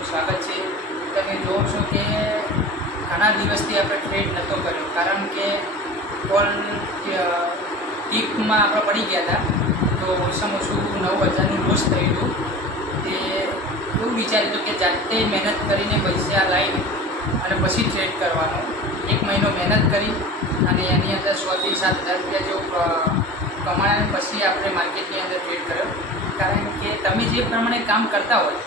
તમારું સ્વાગત છે। તમે જોવો છો કે ઘણા દિવસથી આપણે ટ્રેડ નહોતો કર્યો, કારણ કે કોલ ટીપમાં આપણે પડી ગયા હતા। તો ઓછામાં ઓછું 9,000નું લોસ થયું હતું। તે એવું વિચાર્યું હતું કે જાતે મહેનત કરીને પૈસા લાવીને અને પછી ટ્રેડ કરવાનો। 1 મહિનો મહેનત કરી અને એની અંદર 6,000 થી 7,000 રૂપિયા જેવું કમાયા, પછી આપણે માર્કેટની અંદર ટ્રેડ કર્યો। કારણ કે તમે જે પ્રમાણે કામ કરતા હોય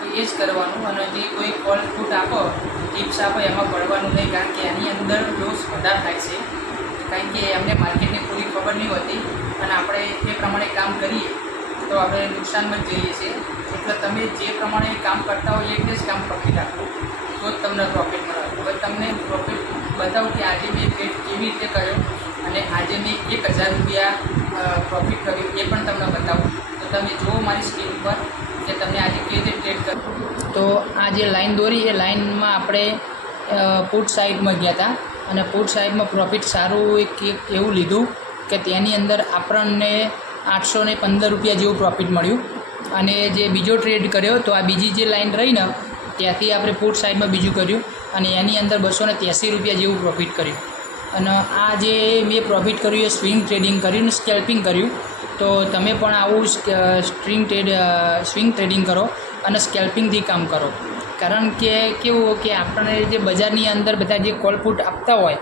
તો એ જ કરવાનું, અને જે કોઈ કોલ ફૂટ આપો, ટિપ્સ આપો, એમાં પડવાનું નહીં, કારણ કે એની અંદર લોસ વધારે થાય છે। કારણ કે એમને માર્કેટની પૂરી ખબર નહીં હોતી અને આપણે એ પ્રમાણે કામ કરીએ તો આપણે નુકસાનમાં જ જઈએ છીએ। એટલે તમે જે પ્રમાણે કામ કરતા હોય એ જ કામ પકડી રાખો તો જ તમને પ્રોફિટ મળે। હવે તમને પ્રોફિટ બતાવું કે આજે મેં ટ્રેડ કેવી રીતે કર્યો અને આજે મેં 1,000 રૂપિયા પ્રોફિટ કર્યું એ પણ તમને બતાવું। તો તમે જુઓ મારી સ્ક્રીન પર કે તમને આજે કેવી રીતે ટ્રેડ કરવું। તો આ જે લાઈન દોરી એ લાઈનમાં આપણે પુટ સાઈડમાં ગયા હતા અને પુટ સાઈડમાં પ્રોફિટ સારું એક એવું લીધું કે તેની અંદર આપણને 815 રૂપિયા જેવું પ્રોફિટ મળ્યું। અને જે બીજો ટ્રેડ કર્યો તો આ બીજી જે લાઈન રહી ને ત્યાંથી આપણે પુટ સાઈડમાં બીજું કર્યું અને એની અંદર 283 રૂપિયા જેવું પ્રોફિટ કર્યું। અને આ જે મેં પ્રોફિટ કર્યું એ સ્વિંગ ટ્રેડિંગ કર્યું ને સ્કેલ્પિંગ કર્યું। તો તમે પણ આવું સ્વિંગ ટ્રેડિંગ કરો અને સ્કેલ્પિંગથી કામ કરો, કારણ કે કેવું કે આપણને જે બજારની અંદર બધા જે કોલ પુટ આપતા હોય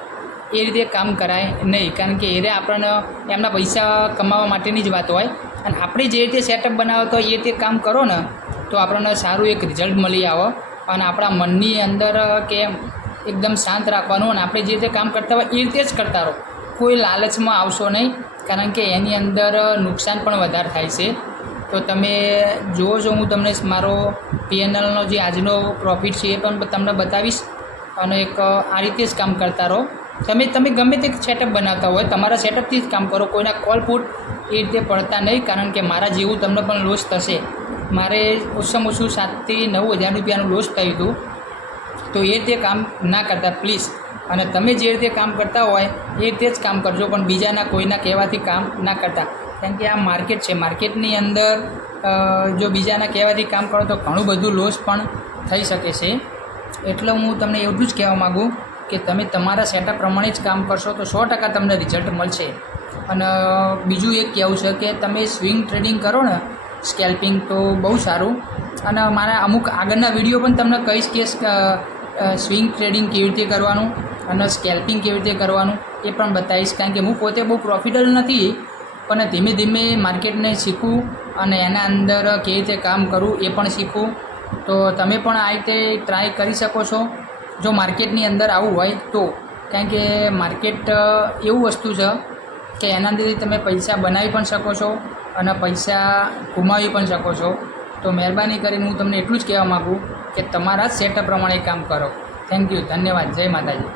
એ રીતે કામ કરાય નહીં, કારણ કે એ આપણને એમના પૈસા કમાવા માટેની જ વાત હોય। અને આપણે જે રીતે સેટઅપ બનાવતો હોય એ રીતે કામ કરો ને તો આપણને સારું એક રિઝલ્ટ મળી આવે। અને આપણા મનની અંદર કે એકદમ શાંત રાખવાનું અને આપણે જે રીતે કામ કરતા હોય એ રીતે જ કરતા રહો, કોઈ લાલચમાં આવશો નહીં, કારણ કે એની અંદર નુકસાન પણ વધારે થાય છે। તો તમે જુઓ છો, હું તમને મારો PNLનો જે આજનો પ્રોફિટ છે એ પણ તમને બતાવીશ। અને એક આ રીતે જ કામ કરતા રહો। તમે ગમે તે સેટઅપ બનાવતા હોય તમારા સેટઅપથી જ કામ કરો, કોઈના કોલ પુટ એ રીતે પડતા નહીં, કારણ કે મારા જેવું તમને પણ લોસ થશે। મારે ઓછામાં ઓછું 7,000 થી 9,000 રૂપિયાનું લોસ થયું હતું। તો એ રીતે કામ ના કરતા પ્લીઝ। અને તમે જે રીતે કામ કરતા હોય એ રીતે જ કામ કરજો, પણ બીજાના કોઈના કહેવાથી કામ ના કરતા, કારણ કે આ માર્કેટ છે, માર્કેટની અંદર જો બીજાના કહેવાથી કામ કરો તો ઘણું બધું લોસ પણ થઈ શકે છે। એટલે હું તમને એટલું જ કહેવા માગું કે તમે તમારા સેટઅપ પ્રમાણે જ કામ કરશો તો 100% તમને રિઝલ્ટ મળશે। અને બીજું એક કહેવું છે કે તમે સ્વિંગ ટ્રેડિંગ કરો ને સ્કેલ્પિંગ તો બહુ સારું। અને મારા અમુક આગળના વિડીયો પણ તમને કહીશ કે સ્વિંગ ટ્રેડિંગ કેવી રીતે કરવાનું અને સ્કેલ્પિંગ કેવી રીતે કરવાનું એ પણ બતાવીશ, કારણ કે હું પોતે બહુ પ્રોફિટેબલ નથી, પણ ધીમે ધીમે માર્કેટને શીખવું અને એના અંદર કેવી રીતે કામ કરવું એ પણ શીખવું। તો તમે પણ આ રીતે ટ્રાય કરી શકો છો જો માર્કેટની અંદર આવું હોય તો, કારણ કે માર્કેટ એવું વસ્તુ છે કે એના અંદરથી તમે પૈસા બનાવી પણ શકો છો અને પૈસા ગુમાવી પણ શકો છો। તો મહેરબાની કરીને હું તમને એટલું જ કહેવા માગું કે તમારા સેટઅપ પ્રમાણે કામ કરો। થેન્ક યુ, ધન્યવાદ, જય માતાજી।